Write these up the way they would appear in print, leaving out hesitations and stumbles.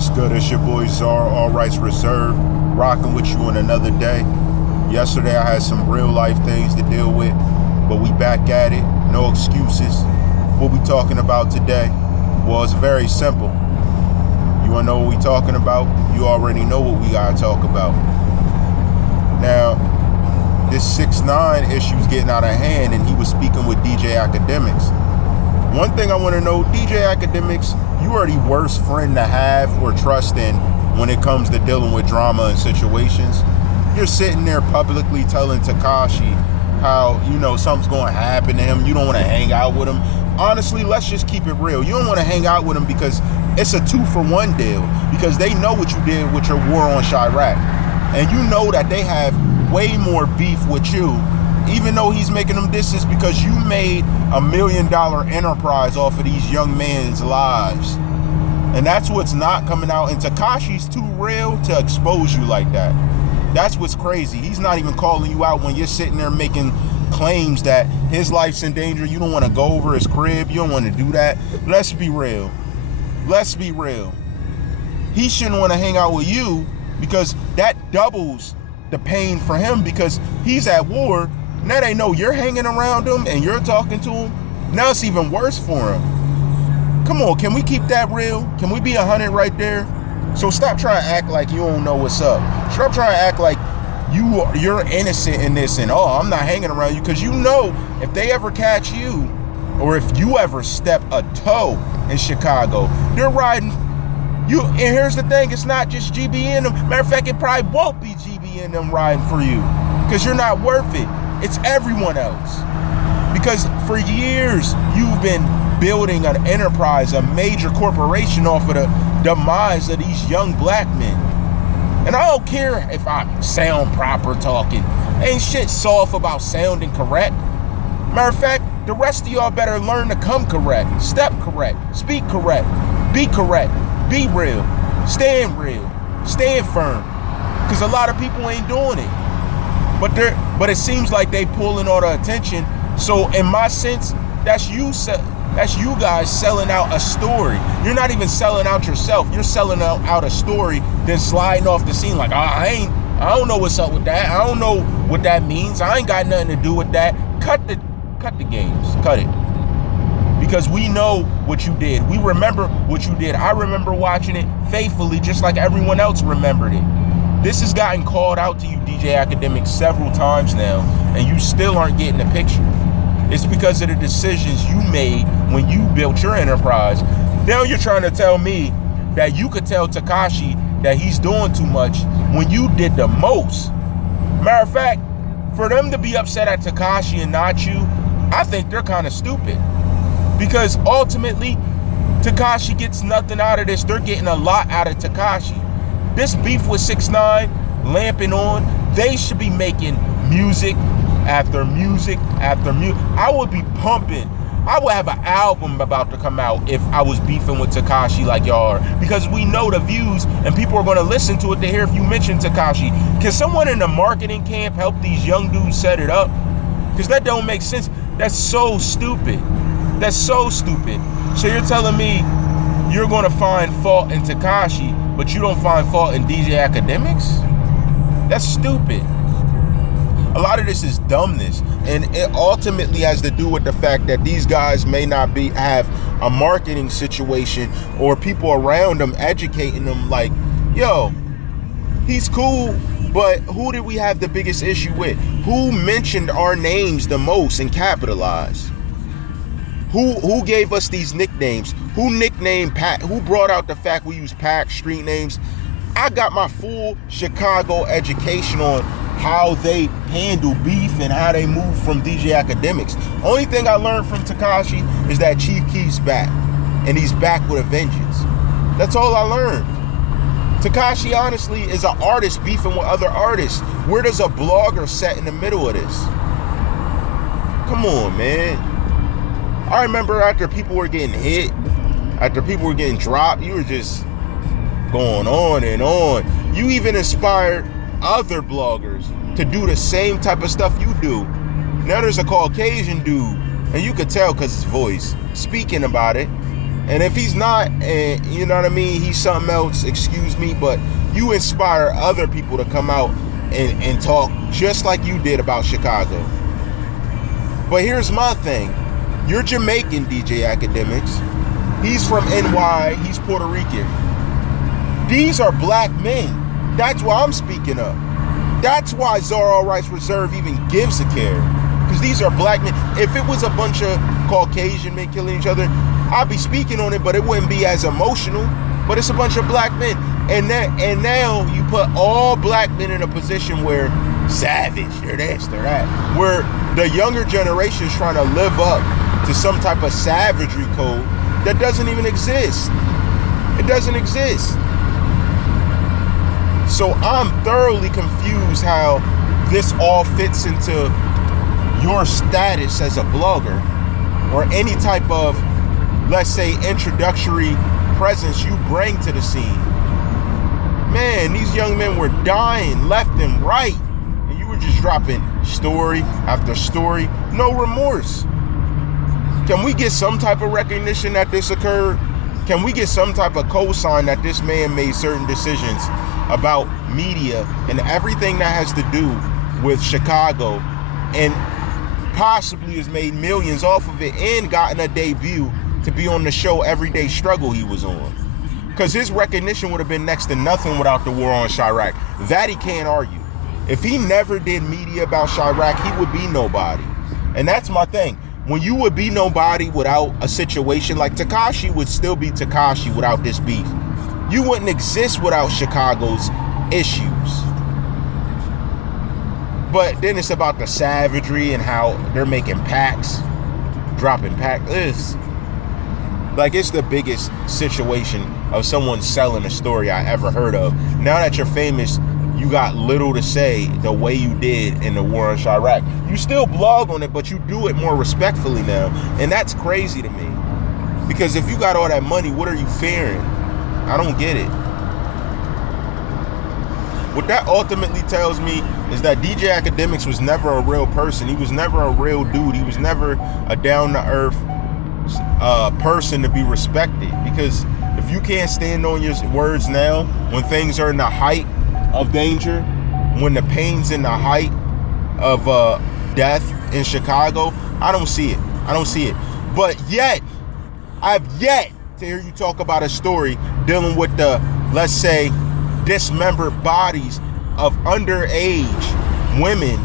What's good? It's your boy Czar, all rights reserved, rocking with you on another day. Yesterday I had some real life things to deal with, but we back at it, no excuses. What we talking about today? Well, it's very simple. You wanna know what we talking about? You already know what we gotta talk about. Now, this 6ix9ine issue's getting out of hand, and he was speaking with DJ Akademiks. One thing I want to know, DJ Akademiks, you are the worst friend to have or trust in when it comes to dealing with drama and situations. You're sitting there publicly telling Tekashi how, something's going to happen to him. You don't want to hang out with him. Honestly, let's just keep it real. You don't want to hang out with him because it's a 2-for-1 deal. Because they know what you did with your war on Chiraq. And you know that they have way more beef with you, even though he's making them distance, because you made $1 million enterprise off of these young men's lives. And that's what's not coming out. And Tekashi's too real to expose you like that. That's what's crazy. He's not even calling you out when you're sitting there making claims that his life's in danger. You don't want to go over his crib. You don't want to do that. Let's be real. Let's be real. He shouldn't want to hang out with you because that doubles the pain for him, because he's at war. Now they know you're hanging around him and you're talking to him. Now it's even worse for him. Come on, can we keep that real? Can we be 100 right there? So stop trying to act like you don't know what's up. Stop trying to act like you're innocent in this and, I'm not hanging around you, because you know if they ever catch you, or if you ever step a toe in Chicago, they're riding you. And here's the thing, it's not just GB and them. Matter of fact, it probably won't be GB and them riding for you, because you're not worth it. It's everyone else. Because for years, you've been building an enterprise, a major corporation off of the demise of these young black men. And I don't care if I sound proper talking. Ain't shit soft about sounding correct. Matter of fact, the rest of y'all better learn to come correct, step correct, speak correct, be real, stand firm. Because a lot of people ain't doing it. But it seems like they pulling all the attention. So in my sense, that's you guys selling out a story. You're not even selling out yourself. You're selling out a story, then sliding off the scene like, I don't know what's up with that. I don't know what that means. I ain't got nothing to do with that. Cut the games. Cut it. Because we know what you did. We remember what you did. I remember watching it faithfully, just like everyone else remembered it. This has gotten called out to you, DJ Akademiks, several times now, and you still aren't getting the picture. It's because of the decisions you made when you built your enterprise. Now you're trying to tell me that you could tell Tekashi that he's doing too much when you did the most. Matter of fact, for them to be upset at Tekashi and not you, I think they're kind of stupid. Because ultimately, Tekashi gets nothing out of this. They're getting a lot out of Tekashi. This beef with 6ix9ine, lamping on, they should be making music after music after music. I would be pumping. I would have an album about to come out if I was beefing with Tekashi like y'all are. Because we know the views and people are going to listen to it to hear if you mention Tekashi. Can someone in the marketing camp help these young dudes set it up? Because that don't make sense. That's so stupid. That's so stupid. So you're telling me you're going to find fault in Tekashi, but you don't find fault in DJ Akademiks? That's stupid. A lot of this is dumbness, and it ultimately has to do with the fact that these guys may not have a marketing situation or people around them educating them like, yo, he's cool, but who did we have the biggest issue with? Who mentioned our names the most and capitalized? Who gave us these nicknames? Who nicknamed Pac? Who brought out the fact we use Pac street names? I got my full Chicago education on how they handle beef and how they move from DJ Akademiks. Only thing I learned from Tekashi is that Chief Keef's back, and he's back with a vengeance. That's all I learned. Tekashi honestly is an artist beefing with other artists. Where does a blogger set in the middle of this? Come on, man. I remember after people were getting hit, after people were getting dropped, you were just going on and on. You even inspired other bloggers to do the same type of stuff you do. Now there's a Caucasian dude, and you could tell because his voice, speaking about it, And if he's not, and you know what I mean, he's something else, excuse me, but you inspire other people to come out and talk just like you did about Chicago. But here's my thing. You're Jamaican, DJ Akademiks. He's from NY, he's Puerto Rican. These are black men. That's why I'm speaking up. That's why Czar All Rights Reserve even gives a care. Because these are black men. If it was a bunch of Caucasian men killing each other, I'd be speaking on it, but it wouldn't be as emotional. But it's a bunch of black men. And now you put all black men in a position where savage, they're this, they're that. Where the younger generation is trying to live up to some type of savagery code that doesn't even exist. It doesn't exist. So I'm thoroughly confused how this all fits into your status as a blogger or any type of, let's say, introductory presence you bring to the scene. Man, these young men were dying left and right, and you were just dropping story after story, no remorse. Can we get some type of recognition that this occurred? Can we get some type of cosign that this man made certain decisions about media and everything that has to do with Chicago, and possibly has made millions off of it and gotten a debut to be on the show Everyday Struggle he was on? Because his recognition would have been next to nothing without the war on Chiraq. That he can't argue. If he never did media about Chiraq, he would be nobody. And that's my thing. When you would be nobody without a situation, like Tekashi would still be Tekashi without this beef. You wouldn't exist without Chicago's issues. But then it's about the savagery and how they're making packs, dropping packs. It's the biggest situation of someone selling a story I ever heard of. Now that you're famous, you got little to say the way you did in the war on Chiraq. You still blog on it, but you do it more respectfully now. And that's crazy to me. Because if you got all that money, what are you fearing? I don't get it. What that ultimately tells me is that DJ Akademiks was never a real person. He was never a real dude. He was never a down-to-earth person to be respected. Because if you can't stand on your words now, when things are in the height of danger, when the pain's in the height of death in Chicago, I don't see it. I don't see it. But yet, I've yet to hear you talk about a story dealing with the, let's say, dismembered bodies of underage women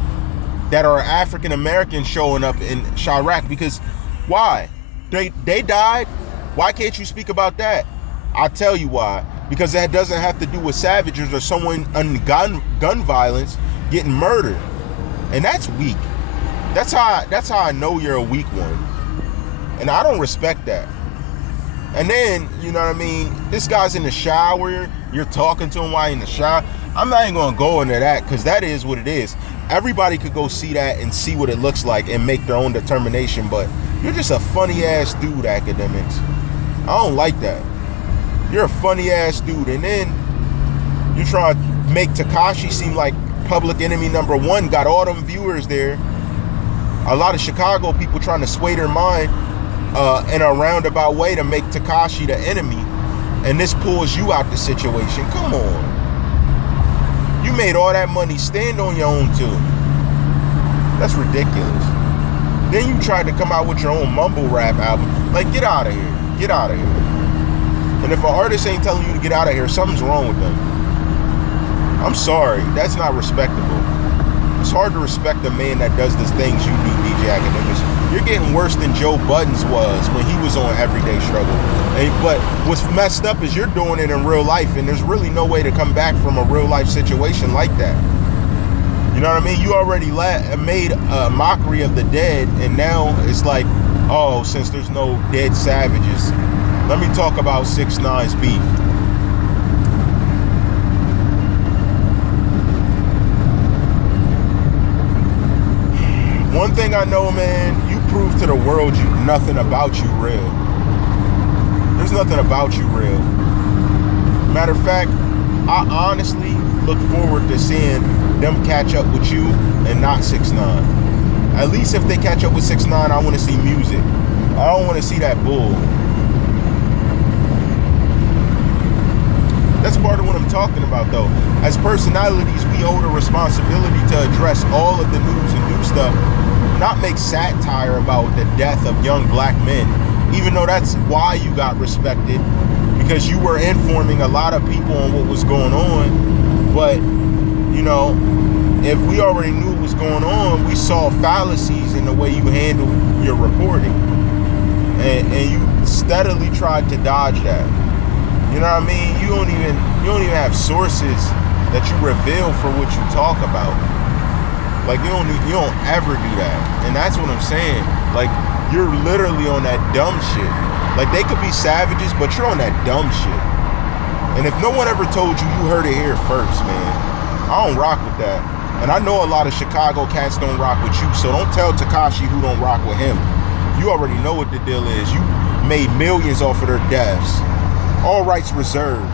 that are African American showing up in Chiraq. Because why? They died. Why can't you speak about that? I'll tell you why. Because that doesn't have to do with savages or someone on gun violence getting murdered. And that's weak. That's how I know you're a weak one. And I don't respect that. And then, you know what I mean, this guy's in the shower, you're talking to him while in the shower. I'm not even gonna go into that, because that is what it is. Everybody could go see that and see what it looks like and make their own determination, but you're just a funny ass dude, Akademiks. I don't like that. You're a funny ass dude, and then you're trying to make Tekashi seem like public enemy number one, got all them viewers there. A lot of Chicago people trying to sway their mind in a roundabout way to make Tekashi the enemy, and this pulls you out the situation. Come on. You made all that money, stand on your own too. That's ridiculous. Then you tried to come out with your own mumble rap album. Like, get out of here. Get out of here. And if an artist ain't telling you to get out of here, something's wrong with them. I'm sorry, that's not respectable. It's hard to respect a man that does the things you do, DJ Akademiks. You're getting worse than Joe Buttons was when he was on Everyday Struggle. But what's messed up is you're doing it in real life, and there's really no way to come back from a real life situation like that. You know what I mean? You already made a mockery of the dead, and now it's like, oh, since there's no dead savages, let me talk about 6ix9ine's beef. One thing I know, man, you prove to the world nothing about you real. There's nothing about you real. Matter of fact, I honestly look forward to seeing them catch up with you and not 6ix9ine. At least if they catch up with 6ix9ine, I want to see music. I don't want to see that bull. talking about, though. As personalities, we hold a responsibility to address all of the news and new stuff, not make satire about the death of young black men, even though that's why you got respected, because you were informing a lot of people on what was going on. But, you know, if we already knew what was going on, we saw fallacies in the way you handle your reporting. And you steadily tried to dodge that. You know what I mean? You don't even have sources that you reveal for what you talk about. Like, you don't ever do that. And that's what I'm saying. Like, you're literally on that dumb shit. Like, they could be savages, but you're on that dumb shit. And if no one ever told you, you heard it here first, man. I don't rock with that. And I know a lot of Chicago cats don't rock with you, so don't tell Tekashi who don't rock with him. You already know what the deal is. You made millions off of their deaths. All rights reserved.